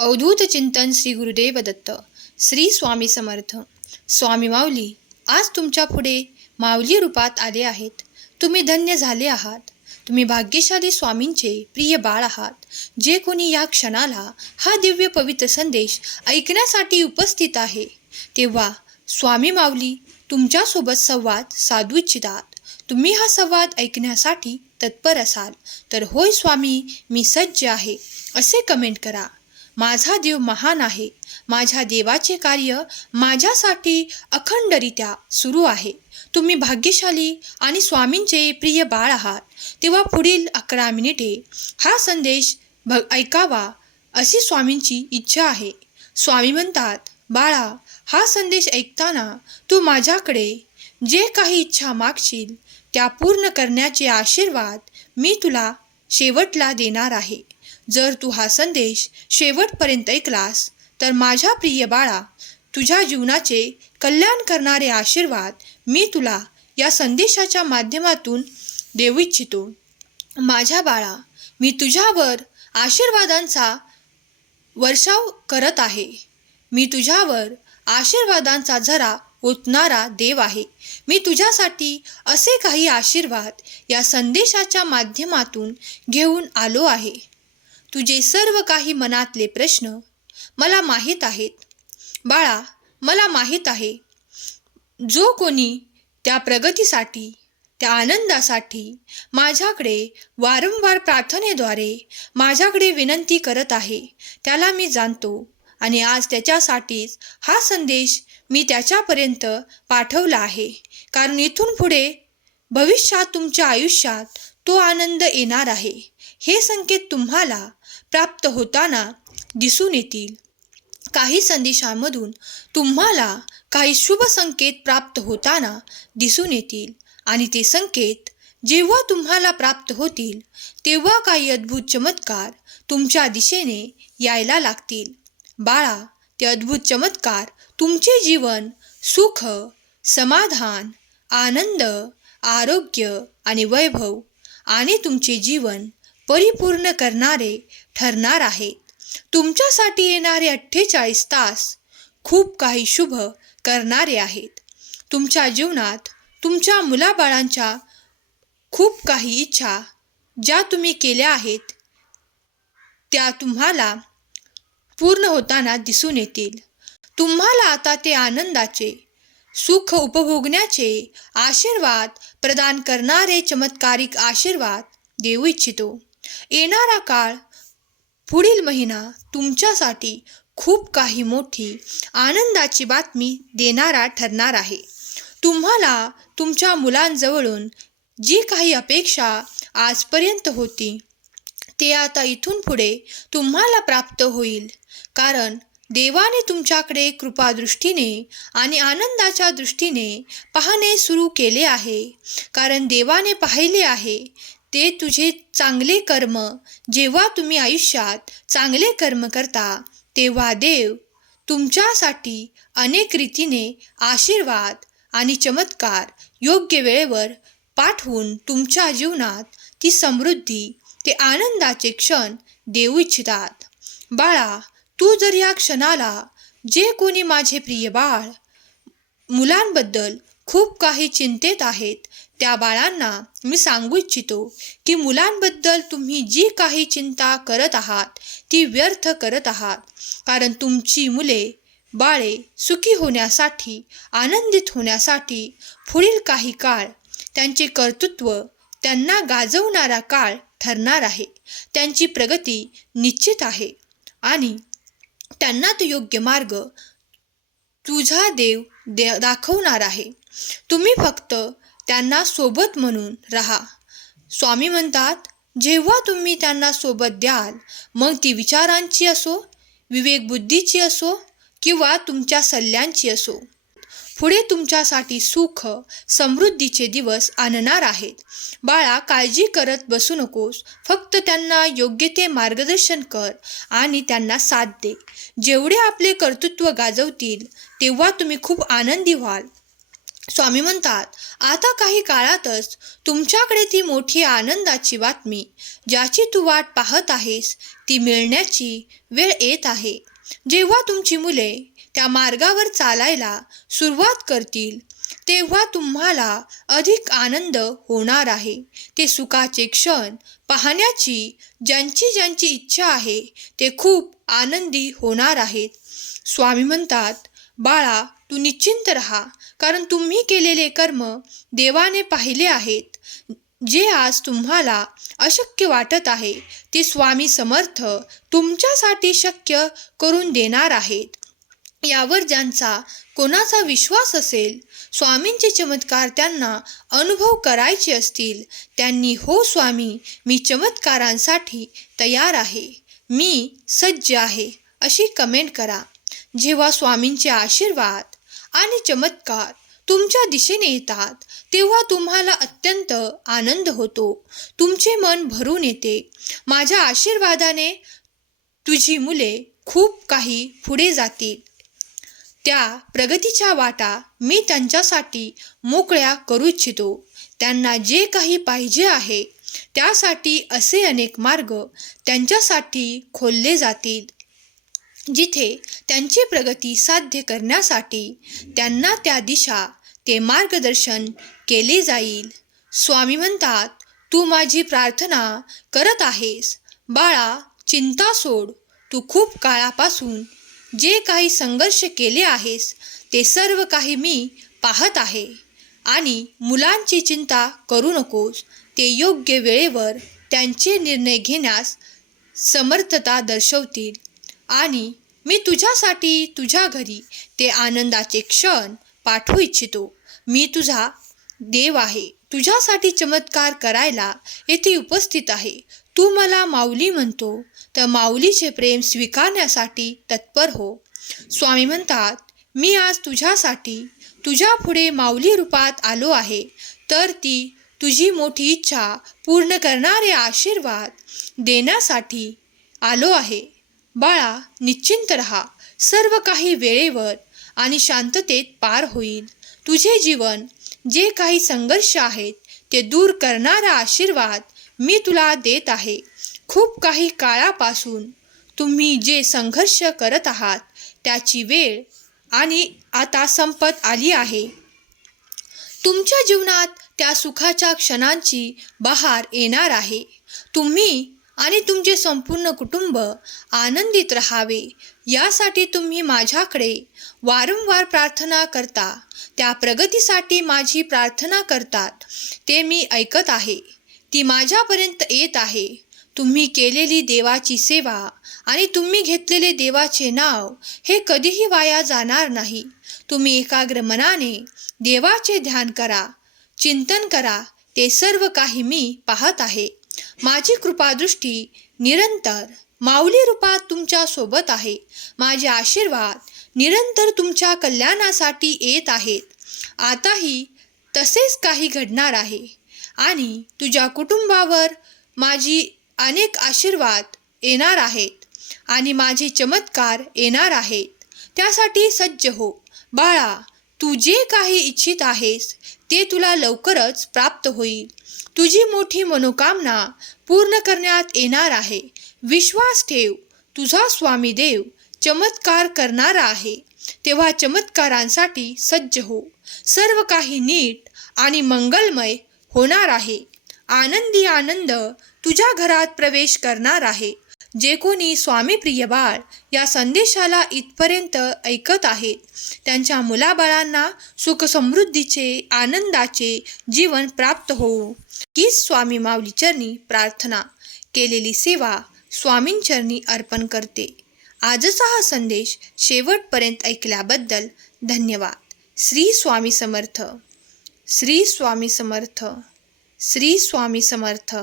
अवधूत चिंतन श्री गुरुदेव दत्त. श्री स्वामी समर्थ. स्वामी माऊली आज तुमच्यापुढे माऊली रूपात आले आहेत. तुम्ही धन्य झाले आहात. तुम्ही भाग्यशाली स्वामींचे प्रिय बाळ आहात. जे कोणी या क्षणाला हा दिव्य पवित्र संदेश ऐकण्यासाठी उपस्थित आहे तेव्हा स्वामी माऊली तुमच्यासोबत संवाद साधू इच्छितात. तुम्ही हा संवाद ऐकण्यासाठी तत्पर असाल. तर होय स्वामी मी सज्ज आहे. असे कमेंट करा. माझा देव महान आहे. माझ्या देवाचे कार्य माझ्यासाठी अखंडरित्या सुरू आहे. तुम्ही भाग्यशाली आणि स्वामींचे प्रिय बाळ आहात. तेव्हा पुढील अकरा मिनिटे हा संदेश भ ऐकावा अशी स्वामींची इच्छा आहे. स्वामी म्हणतात बाळा हा संदेश ऐकताना तू माझ्याकडे जे काही इच्छा मागशील त्या पूर्ण करण्याचे आशीर्वाद मी तुला शेवटला देणार आहे. जर तू हा संदेश शेवटपर्यंत ऐकलास तर माझ्या प्रिय बाळा तुझ्या जीवनाचे कल्याण करणारे आशीर्वाद मी तुला या संदेशाच्या माध्यमातून देऊ इच्छितो. माझ्या बाळा मी तुझ्यावर आशीर्वादांचा वर्षाव करत आहे. मी तुझ्यावर आशीर्वादांचा झरा ओतणारा देव आहे. मी तुझ्यासाठी असे काही आशीर्वाद या संदेशाच्या माध्यमातून घेऊन आलो आहे. तुझे सर्व काही मनातले प्रश्न मला माहीत आहेत. बाळा मला माहीत आहे. जो कोणी त्या प्रगतीसाठी त्या आनंदासाठी माझ्याकडे वारंवार प्रार्थनेद्वारे माझ्याकडे विनंती करत आहे त्याला मी जाणतो आणि आज त्याच्यासाठीच हा संदेश मी त्याच्यापर्यंत पाठवला आहे. कारण इथून पुढे भविष्यात तुमच्या आयुष्यात तो आनंद येणार आहे. हे संकेत तुम्हाला प्राप्त होताना दिसून येतील. काही संदेशांमधून तुम्हाला काही शुभ संकेत प्राप्त होताना दिसून येतील आणि ते संकेत जेव्हा तुम्हाला प्राप्त होतील तेव्हा काही अद्भुत चमत्कार तुमच्या दिशेने यायला लागतील. बाळा ते अद्भुत चमत्कार तुमचे जीवन सुख समाधान आनंद आरोग्य आणि वैभव आणि तुमचे जीवन परिपूर्ण करणारे ठरणार आहेत तुमच्यासाठी येणारे अठ्ठेचाळीस तास खूप काही शुभ करणारे आहेत. तुमच्या जीवनात तुमच्या मुलाबाळांच्या खूप काही इच्छा ज्या तुम्ही केल्या आहेत त्या तुम्हाला पूर्ण होताना दिसून येतील. तुम्हाला आता ते आनंदाचे सुख उपभोगण्याचे आशीर्वाद प्रदान करणारे चमत्कारिक आशीर्वाद देऊ इच्छितो. येणारा काळ पुढील महिना तुमच्यासाठी खूप काही मोठी आनंदाची बातमी देणारा ठरणार आहे. तुम्हाला तुमच्या मुलांजवळून जी काही अपेक्षा आजपर्यंत होती ते आता इथून पुढे तुम्हाला प्राप्त होईल. कारण देवाने तुमच्याकडे कृपादृष्टीने आणि आनंदाच्या दृष्टीने पाहणे सुरू केले आहे. कारण देवाने पाहिले आहे ते तुझे चांगले कर्म जेव्हा तुम्ही आयुष्यात चांगले कर्म करता तेव्हा देव तुमच्यासाठी अनेक रीतीने आशीर्वाद आणि चमत्कार योग्य वेळेवर पाठवून तुमच्या जीवनात ती समृद्धी ते आनंदाचे क्षण देऊ इच्छितात. बाळा तू जर या क्षणाला जे कोणी माझे प्रिय बाळ मुलांबद्दल खूप काही चिंतेत आहेत. त्या बाळांना मी सांगू इच्छितो की मुलांबद्दल तुम्ही जी काही चिंता करत आहात ती व्यर्थ करत आहात. कारण तुमची मुले बाळे सुखी होण्यासाठी आनंदित होण्यासाठी पुढील काही काळ त्यांचे कर्तृत्व त्यांना गाजवणारा काळ ठरणार आहे. त्यांची प्रगती निश्चित आहे. आणि त्यांना तो योग्य मार्ग तुझा देव दे दाखवणार आहे. तुम्ही फक्त त्यांना सोबत म्हणून राहा. स्वामी म्हणतात जेव्हा तुम्ही त्यांना सोबत द्याल मग ती विचारांची असो विवेकबुद्धीची असो किंवा तुमच्या सल्ल्यांची असो. पुढे तुमच्यासाठी सुख समृद्धीचे दिवस आणणार आहेत. बाळा काळजी करत बसू नकोस. फक्त त्यांना योग्य ते मार्गदर्शन कर आणि त्यांना साथ दे. जेवढे आपले कर्तृत्व गाजवतील तेव्हा तुम्ही खूप आनंदी व्हाल. स्वामी म्हणतात आता काही काळातच तुमच्याकडे ती मोठी आनंदाची बातमी ज्याची तू वाट पाहत आहेस ती मिळण्याची वेळ येत आहे. जेव्हा तुमची मुले त्या मार्गावर चालायला सुरुवात करतील तेव्हा तुम्हाला अधिक आनंद होणार आहे. ते सुखाचे क्षण पाहण्याची ज्यांची ज्यांची इच्छा आहे ते खूप आनंदी होणार आहेत. स्वामी म्हणतात बाळा तू निश्चिंत रहा कारण तुम्ही केलेले कर्म देवाने पाहिले आहेत. जे आज तुम्हाला अशक्य वाटत आहे ते स्वामी समर्थ तुमच्यासाठी शक्य करून देणार आहेत. यावर ज्यांचा कोणाचा विश्वास असेल स्वामींचे चमत्कार त्यांना अनुभव करायचे असतील त्यांनी हो स्वामी मी चमत्कारांसाठी तयार आहे मी सज्ज आहे अशी कमेंट करा. जेव्हा स्वामींचे आशीर्वाद आणि चमत्कार तुमच्या दिशेने येतात. तेव्हा तुम्हाला अत्यंत आनंद होतो. तुमचे मन भरून येते. माझ्या आशीर्वादाने तुझी मुले खूप काही पुढे जातील. त्या प्रगतीच्या वाटा मी त्यांच्यासाठी मोकळ्या करू इच्छितो. त्यांना जे काही पाहिजे आहे त्यासाठी असे अनेक मार्ग त्यांच्यासाठी खोलले जातील. जिथे त्यांची प्रगती साध्य करण्यासाठी त्यांना त्या दिशा ते मार्गदर्शन केले जाईल. स्वामी म्हणतात तू माझी प्रार्थना करत आहेस. बाळा चिंता सोड. तू खूप काळापासून जे काही संघर्ष केले आहेस ते सर्व काही मी पाहत आहे. आणि मुलांची चिंता करू नकोस. ते योग्य वेळेवर त्यांचे निर्णय घेण्यास समर्थता दर्शवतील. आणि मी तुझ्यासाठी तुझ्या घरी ते आनंदाचे क्षण पाठवू इच्छितो. मी तुझा देव आहे. तुझ्यासाठी चमत्कार करायला येथे उपस्थित आहे. तू मला माऊली म्हणतो तर माऊलीचे प्रेम स्वीकारण्यासाठी तत्पर हो. स्वामी म्हणतात मी आज तुझ्यासाठी तुझ्या पुढे माऊली रूपात आलो आहे. तर ती तुझी मोठी इच्छा पूर्ण करणारे आशीर्वाद देण्यासाठी आलो आहे. बाळा निश्चिंत रहा. सर्व काही वेळेवर आणि शांततेत पार होईल. तुझे जीवन जे काही संघर्ष आहेत ते दूर करणारा आशीर्वाद मी तुला देत आहे. खूप काही काळापासून तुम्ही जे संघर्ष करत आहात त्याची वेळ आणि आता संपत आली आहे. तुमच्या जीवनात त्या सुखाच्या क्षणांची बहार येणार आहे. तुम्ही आणि तुमचे संपूर्ण कुटुंब आनंदित राहावे. यासाठी तुम्ही माझ्याकडे वारंवार प्रार्थना करता. त्या प्रगतीसाठी माझी प्रार्थना करतात. ते मी ऐकत आहे. ती माझ्यापर्यंत येत आहे. तुम्ही केलेली देवाची सेवा आणि तुम्ही घेतलेले देवाचे नाव हे कधीही वाया जाणार नाही. तुम्ही एकाग्र मनाने देवाचे ध्यान करा. चिंतन करा. ते सर्व काही मी पाहत आहे. माझी कृपादृष्टी निरंतर माऊली रूपात तुमच्यासोबत आहे. माझे आशीर्वाद निरंतर तुमच्या कल्याणासाठी येत आहेत. आताही तसेच काही घडणार आहे. आणि तुझ्या कुटुंबावर माझी अनेक आशीर्वाद येणार आहेत. आणि माझे चमत्कार येणार आहेत. त्यासाठी सज्ज हो. बाळा तू जे काही इच्छित आहेस ते तुला लवकरच प्राप्त होईल. तुझी मोठी मनोकामना पूर्ण करण्यात येणार आहे. विश्वास ठेव तुझा स्वामी देव चमत्कार करणारा आहे. तेव्हा चमत्कारांसाठी सज्ज हो. सर्व काही नीट आणि मंगलमय होणार आहे. आनंदी आनंद तुझ्या घरात प्रवेश करणार आहे. जे कोणी स्वामी प्रियबाळ या संदेशाला इथपर्यंत ऐकत आहेत त्यांच्या मुलाबाळांना सुखसमृद्धीचे आनंदाचे जीवन प्राप्त होऊ. हीच स्वामी माऊली चरणी प्रार्थना. केलेली सेवा स्वामींचरणी अर्पण करते. आजचा हा संदेश शेवटपर्यंत ऐकल्याबद्दल धन्यवाद. श्री स्वामी समर्थ. श्री स्वामी समर्थ. श्री स्वामी समर्थ.